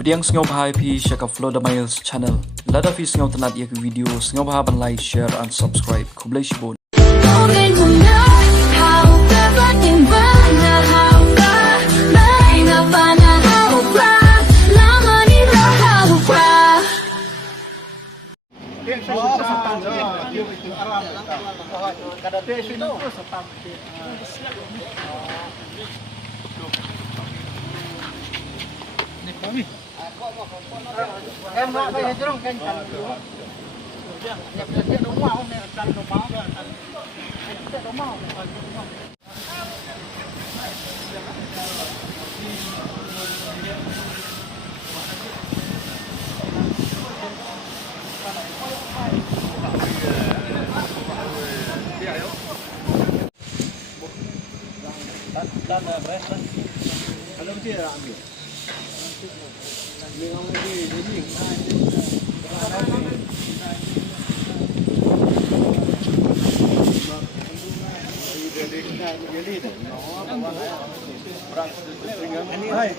Pediang sengau bahai pi shaka Flow the Miles channel. Lada fi sengau tanat yak video sengau bahai ban like, share and subscribe. Kublai shibon. Em lại bây giờ không canh cắn nhập cái đống màu này cắn đống máu cái đống màu tan là bé kalau dia ambil memang dia jadi Hai,